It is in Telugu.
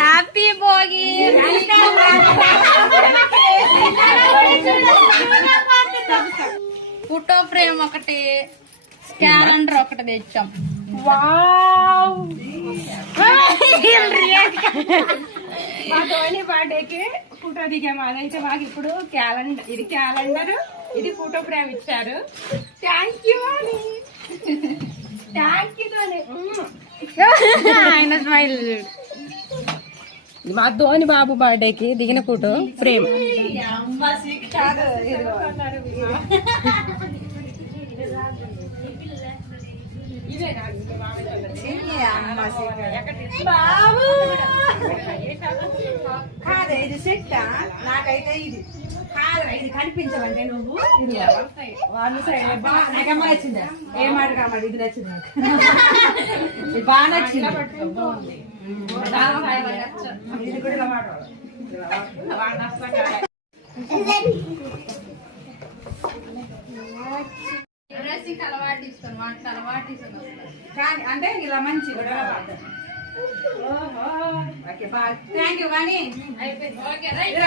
హ్యాపీ భోగి. ఫోటో ఫ్రేమ్ ఒకటి క్యాలెండర్ ఒకటి తెచ్చాం. మా ధోని బర్త్డేకి ఫోటో దిగాము అదైతే మాకు ఇప్పుడు క్యాలెండర్ ఇది క్యాలెండర్ ఇది ఫోటో ఫ్రేమ్ ఇచ్చారు. థ్యాంక్ యూ అని థ్యాంక్ యూ ధోని ఆయన స్మైల్ మా ధోని బాబు బర్త్డేకి దిగిన ఫోటో ఫ్రేమ్. కాదే ఇది సెట్ నాకైతే ఇది. ఇది కనిపించవంటే నువ్వు. వాళ్ళ సైడ్ నాకమ్మ నచ్చిందా? ఏం మాట కామాట ఇది నచ్చింది బాగా నచ్చింది. డ్రెస్సింగ్ అలవాటు ఇస్తాను వాటికి అలవాటు ఇస్తాను కానీ అంటే ఇలా మంచి కూడా ఓకే బాగా థ్యాంక్ యూ కానీ అయిపోయింది. Okay right